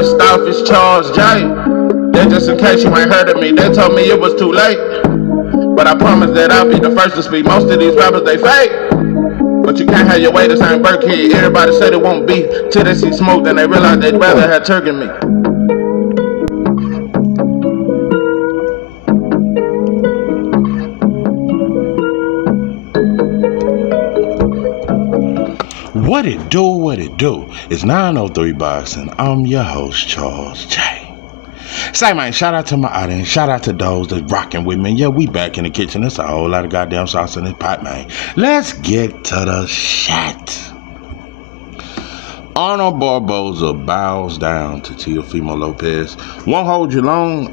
First off, it's Charles J. That just in case you ain't heard of me, they told me it was too late. But I promise that I'll be the first to speak. Most of these rappers, they fake. But you can't have your way, this ain't Burkhead. Everybody said it won't be till they see smoke, then they realize they'd rather have turkey meat. What it do? It's 903 Boxing. I'm your host, Charles J. Say, man, shout out to my audience. Shout out to those that rocking with me. Yeah, we back in the kitchen. There's a whole lot of goddamn sauce in this pot, man. Let's get to the shit. Arnold Barboza bows down to Teofimo Lopez. Won't hold you long.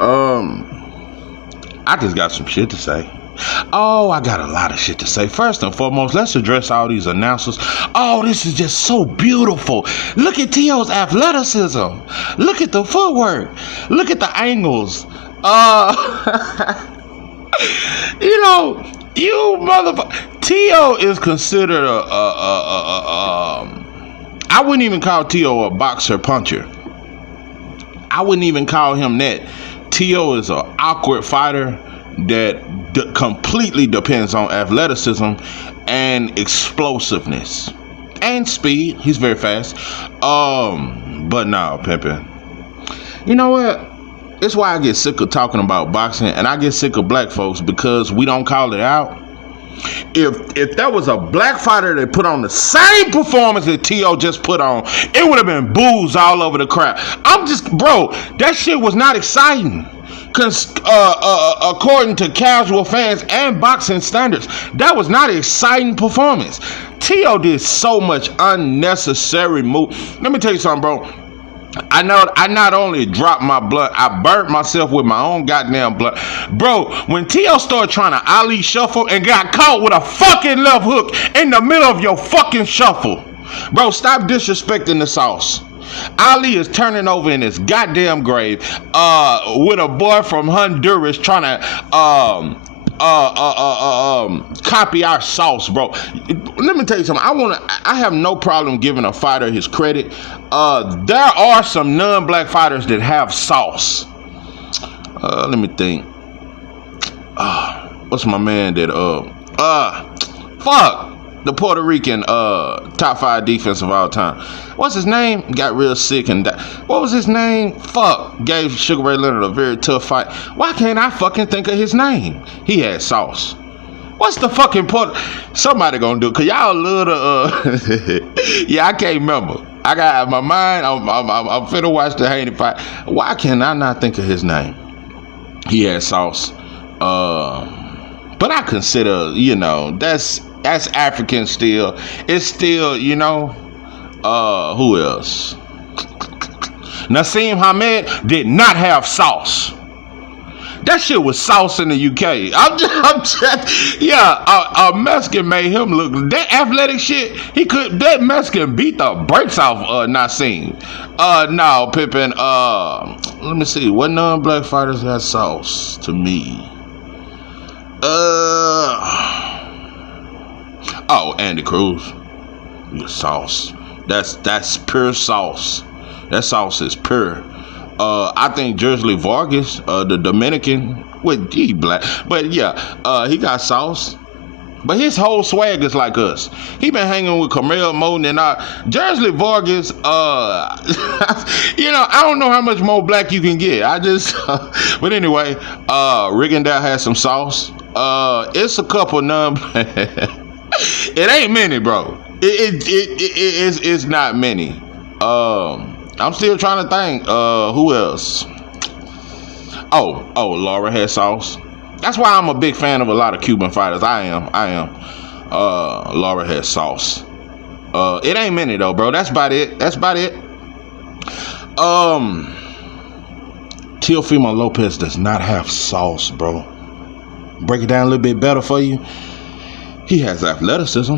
I just got some shit to say. Oh, I got a lot of shit to say. First and foremost, let's address all these announcers. Oh, this is just so beautiful. Look at Tio's athleticism. Look at the footwork. Look at the angles. You motherfucker. Tio is considered I wouldn't even call Tio a boxer puncher. I wouldn't even call him that. Tio is an awkward fighter that completely depends on athleticism and explosiveness and speed. He's very fast. But no, pimpin'. You know what? It's why I get sick of talking about boxing, and I get sick of black folks because we don't call it out. If there was a black fighter that put on the same performance that Tio just put on, it would have been boos all over the crowd. Bro, that shit was not exciting. According to casual fans and boxing standards, that was not an exciting performance. Tio did so much unnecessary move. Let me tell you something, bro. I not only dropped my blood, I burnt myself with my own goddamn blood. Bro, when Tio started trying to Ali shuffle and got caught with a fucking left hook in the middle of your fucking shuffle. Bro, stop disrespecting the sauce. Ali is turning over in his goddamn grave with a boy from Honduras trying to copy our sauce, bro. Let me tell you something. I have no problem giving a fighter his credit. There are some non-black fighters that have sauce. Let me think. What's my man that the Puerto Rican top 5 defense of all time. What's his name? Got real sick and died. What was his name? Gave Sugar Ray Leonard a very tough fight. Why can't I fucking think of his name? He had sauce. What's the fucking point? Somebody gonna do it, cause y'all love the yeah, I can't remember. I got my mind. I'm finna watch the Haney fight. Why can I not think of his name? He had sauce. But I consider, that's African still. It's still, who else? Nassim Hamed did not have sauce. That shit was sauce in the UK. A Mexican made him look, that athletic shit, that Mexican beat the brakes off Nassim. No, Pippin, let me see, what non-black fighters got sauce to me? Andy Cruz. Your sauce. That's pure sauce. That sauce is pure. I think Jersey Vargas, the Dominican, he black, but yeah, he got sauce. But his whole swag is like us. He been hanging with Camille Moden and Jersey Vargas. I don't know how much more black you can get. But anyway, Rigondeaux has some sauce. It's a couple non-black. It ain't many, bro. It's not many. I'm still trying to think. Who else? Laura has sauce. That's why I'm a big fan of a lot of Cuban fighters. I am. Laura has sauce. It ain't many though, bro. That's about it. Teofimo Lopez does not have sauce, bro. Break it down a little bit better for you. He has athleticism.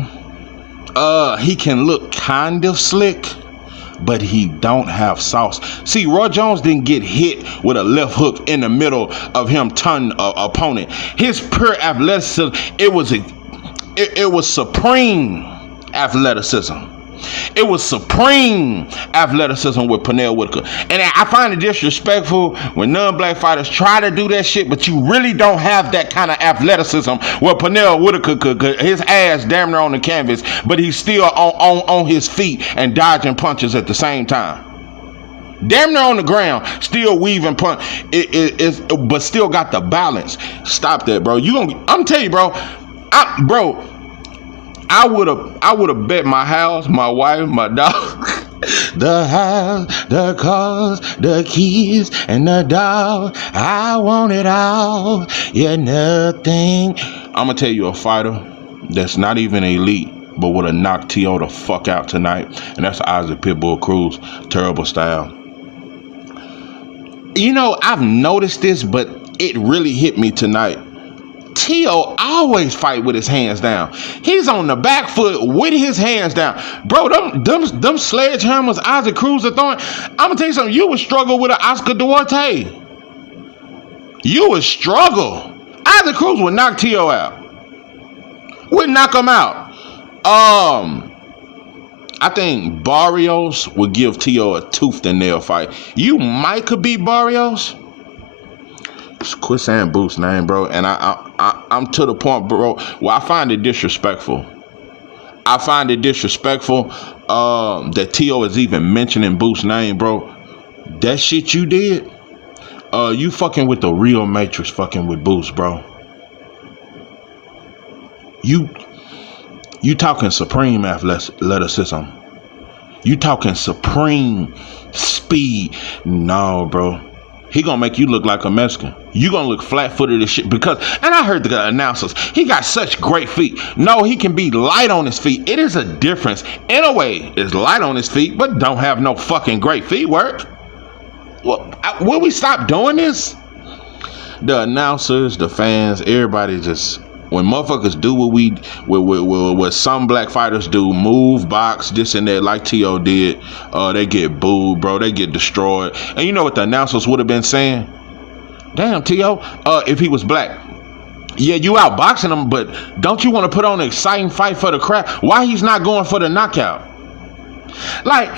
He can look kind of slick, but he don't have sauce. See, Roy Jones didn't get hit with a left hook in the middle of him turning opponent. His pure athleticism, it was supreme athleticism. It was supreme athleticism with Pernell Whitaker. And I find it disrespectful when non-black fighters try to do that shit, but you really don't have that kind of athleticism where Pernell Whitaker could his ass damn near on the canvas, but he's still on his feet and dodging punches at the same time. Damn near on the ground, still weaving punch, but still got the balance. Stop that, bro. I'm telling you, bro. I would have bet my house, my wife, my dog, the house, the cars, the kids, and the dog. I want it all. Yeah, nothing. I'm gonna tell you a fighter that's not even elite, but would have knocked T.O. the fuck out tonight, and that's Isaac Pitbull Cruz. Terrible style. You know, I've noticed this, but it really hit me tonight. T.O. always fight with his hands down. He's on the back foot with his hands down. Bro, them sledgehammers Isaac Cruz are throwing. I'm going to tell you something. You would struggle with an Oscar Duarte. You would struggle. Isaac Cruz would knock T.O. out. Would knock him out. I think Barrios would give T.O. a tooth and nail fight. You might could beat Barrios. Quit saying Boot's name, bro. And I'm to the point, bro, where I find it disrespectful. That T.O. is even mentioning Boot's name, bro. That shit you did, you fucking with the real Matrix fucking with Boots, bro. You talking supreme athleticism. You talking supreme speed. No, bro. He gonna make you look like a Mexican. You gonna look flat-footed as shit because, and I heard the announcers, he got such great feet. No, he can be light on his feet. It is a difference. In a way, it's light on his feet, but don't have no fucking great feet work. Well, will we stop doing this? The announcers, the fans, everybody just, when motherfuckers do what some black fighters do, move, box, this and that, like T.O. did, they get booed, bro. They get destroyed. And you know what the announcers would have been saying? Damn, T.O., if he was black. Yeah, you outboxing him, but don't you want to put on an exciting fight for the crowd? Why he's not going for the knockout? Like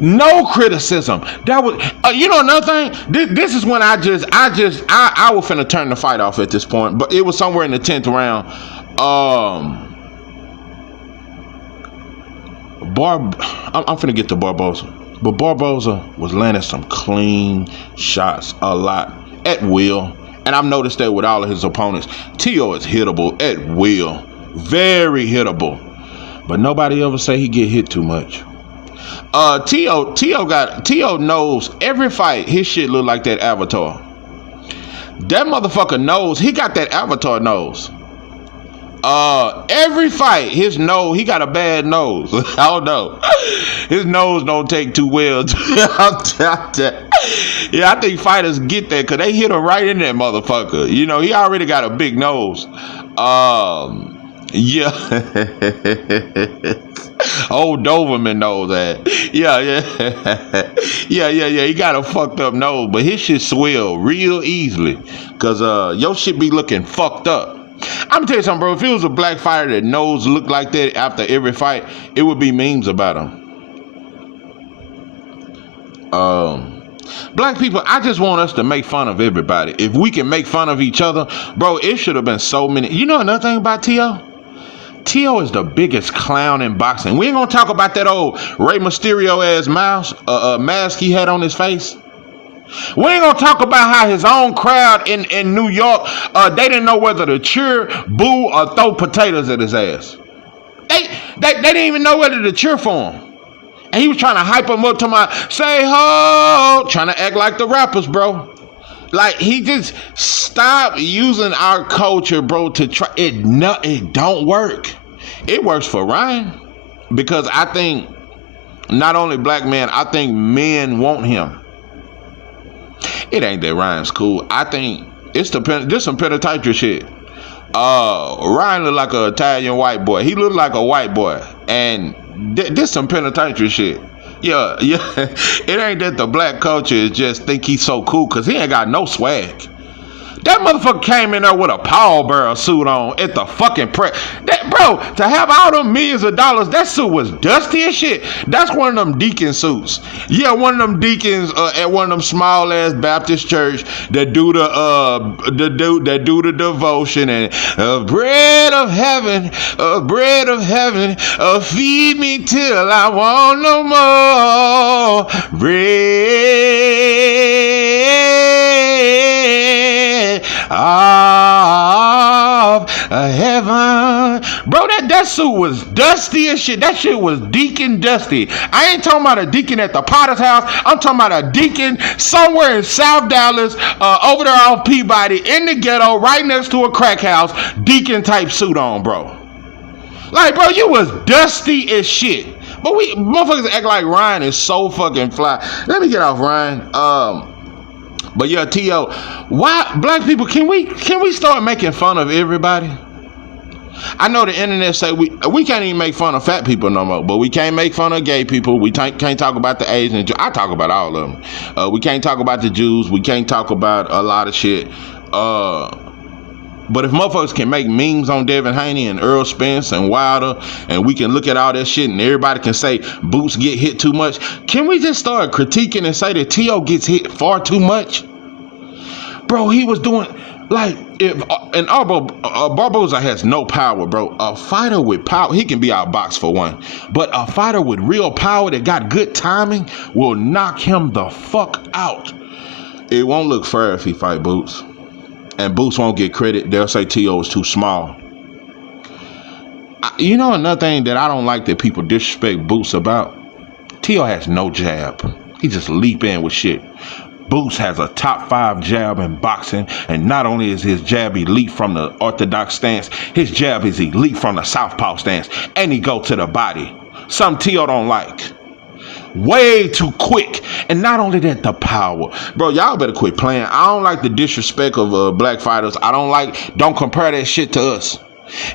no criticism. That was, you know, another thing. This is when I was finna turn the fight off at this point, but it was somewhere in the 10th round. I'm finna get to Barboza, but Barboza was landing some clean shots a lot at will, and I've noticed that with all of his opponents. T.O. is hittable at will, very hittable, but nobody ever say he get hit too much. T.O. knows every fight his shit look like that Avatar. That motherfucker knows he got that Avatar nose. Every fight his nose, he got a bad nose. I don't know. His nose don't take too well. Yeah, I think fighters get that because they hit him right in that motherfucker. You know, he already got a big nose. Yeah. Old Doberman knows that. Yeah. He got a fucked up nose, but his shit swell real easily. Cause your shit be looking fucked up. I'm gonna tell you something, bro. If it was a black fighter that nose looked like that after every fight, it would be memes about him. Black people, I just want us to make fun of everybody. If we can make fun of each other, bro, it should have been so many. You know another thing about T.O.? T.O. is the biggest clown in boxing. We ain't gonna talk about that old Rey Mysterio ass mask he had on his face. We ain't gonna talk about how his own crowd in New York, they didn't know whether to cheer, boo, or throw potatoes at his ass. They didn't even know whether to cheer for him. And he was trying to hype him up to my say ho, trying to act like the rappers, bro. Like, he just stopped using our culture, bro, to try. It don't work. It works for Ryan because I think not only black men, I think men want him. It ain't that Ryan's cool. I think this some penitentiary shit. Ryan look like an Italian white boy. He look like a white boy, and this some penitentiary shit. Yeah. It ain't that the black culture just think he's so cool because he ain't got no swag. That motherfucker came in there with a pallbearer suit on at the fucking press. That, bro, to have all them millions of dollars, that suit was dusty as shit. That's one of them deacon suits. Yeah, one of them deacons at one of them small ass Baptist church that do the devotion and bread of heaven, feed me till I want no more bread of heaven. Bro, that suit was dusty as shit. That shit was deacon dusty. I ain't talking about a deacon at the Potter's house. I'm talking about a deacon somewhere in South Dallas, over there off Peabody, in the ghetto, right next to a crack house, deacon type suit on, bro. Like, bro, you was dusty as shit. But we motherfuckers act like Ryan is so fucking fly. Let me get off Ryan. But yeah, T.O., why black people, can we start making fun of everybody? I know the internet say we can't even make fun of fat people no more, but we can't make fun of gay people. We can't talk about the Asians. I talk about all of them. We can't talk about the Jews. We can't talk about a lot of shit. But if motherfuckers can make memes on Devin Haney and Earl Spence and Wilder, and we can look at all that shit and everybody can say Boots get hit too much, can we just start critiquing and say that T.O. gets hit far too much? Bro, he was doing, like, Barboza has no power, bro. A fighter with power, he can be outboxed for one, but a fighter with real power that got good timing will knock him the fuck out. It won't look fair if he fight Boots. And Boots won't get credit. They'll say T.O. is too small. You know another thing that I don't like that people disrespect Boots about? T.O. has no jab. He just leap in with shit. Boots has a top 5 jab in boxing, and not only is his jab elite from the orthodox stance, his jab is elite from the southpaw stance, and he go to the body. Something T.O. don't like. Way too quick. And not only that, the power. Bro, y'all better quit playing. I don't like the disrespect of black fighters. Don't compare that shit to us.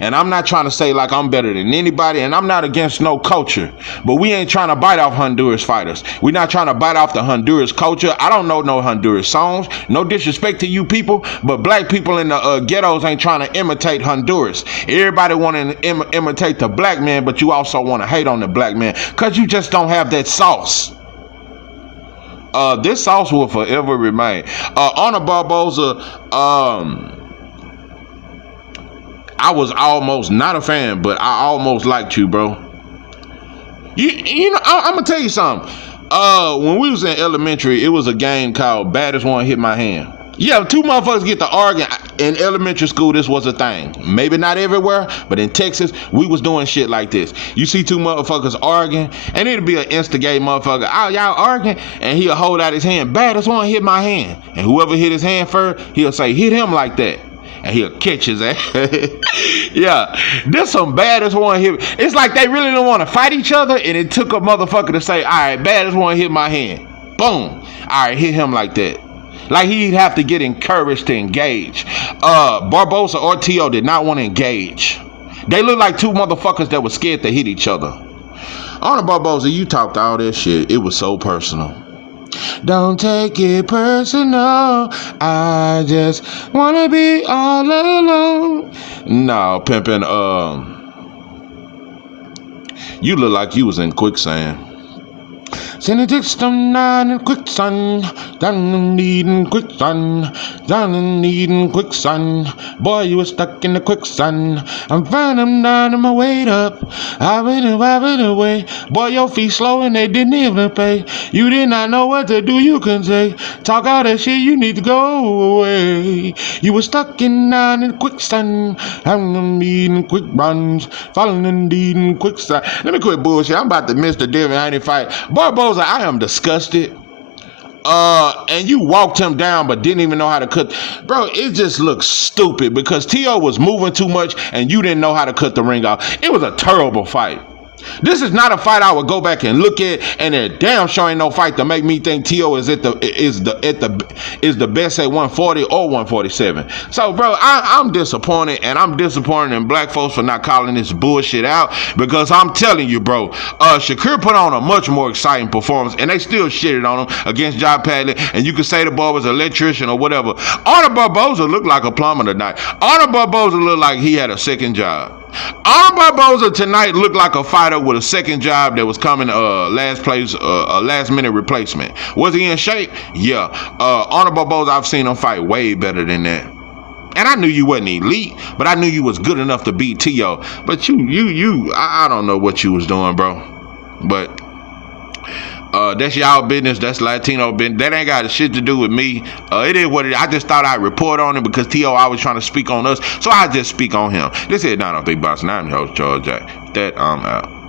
And I'm not trying to say like I'm better than anybody, and I'm not against no culture, but we ain't trying to bite off Honduras fighters. We're not trying to bite off the Honduras culture. I don't know no Honduras songs. No disrespect to you people, but black people in the ghettos ain't trying to imitate Honduras. Everybody want to imitate the black man, but you also want to hate on the black man because you just don't have that sauce. This sauce will forever remain. Arnold Barboza, I was almost not a fan, but I almost liked you, bro. You know, I'm gonna tell you something. When we was in elementary, it was a game called Baddest One Hit My Hand. Yeah, 2 motherfuckers get to arguing. In elementary school, this was a thing. Maybe not everywhere, but in Texas, we was doing shit like this. You see 2 motherfuckers arguing, and it'll be an instigate motherfucker. Oh, y'all arguing? And he'll hold out his hand. Baddest one hit my hand. And whoever hit his hand first, he'll say, hit him like that. And he'll catch his ass. Yeah, this some baddest one hit. It's like they really don't want to fight each other, and it took a motherfucker to say, all right, baddest one hit my hand. Boom. All right, hit him like that. Like he'd have to get encouraged to engage. Barboza or T.O. did not want to engage. They look like 2 motherfuckers that were scared to hit each other. On Barboza, you talked all that shit. It was so personal. Don't take it personal. I just wanna be all alone. No, pimpin', you look like you was in quicksand. Senatix down in quicksand, down needing quicksand, down needing quicksand. Boy, you were stuck in the quicksand. I'm finding down on my way up. I've been away. Boy, your feet slow and they didn't even pay. You did not know what to do, you can say. Talk all that shit, you need to go away. You were stuck down in quicksand. I'm needing quick runs, falling and needing quicksand. Let me quit bullshit. I'm about to miss the Devin Haney fight. Barboza, I am disgusted. And you walked him down but didn't even know how to cut. Bro, it just looks stupid because T.O. was moving too much and you didn't know how to cut the ring off. It was a terrible fight. This is not a fight I would go back and look at, and it damn sure ain't no fight to make me think Tio is the best at 140 or 147. So, bro, I'm disappointed, and I'm disappointed in black folks for not calling this bullshit out, because I'm telling you, bro, Shakur put on a much more exciting performance, and they still shitted on him against John Padley, and you could say the boy was an electrician or whatever. Arnold Barboza looked like a plumber tonight. Arnold Barboza looked like he had a second job. Arnold Barboza tonight looked like a fighter with a second job that was coming last minute replacement. Was he in shape? Yeah. Arnold Barboza, I've seen him fight way better than that. And I knew you wasn't elite, but I knew you was good enough to beat Tio. But I don't know what you was doing, bro. But that's y'all business. That's Latino business. That ain't got shit to do with me. It is what it is. I just thought I'd report on it because T.O. always trying to speak on us. So I just speak on him. This is 903 Box, and I'm your host, George J. That I'm out.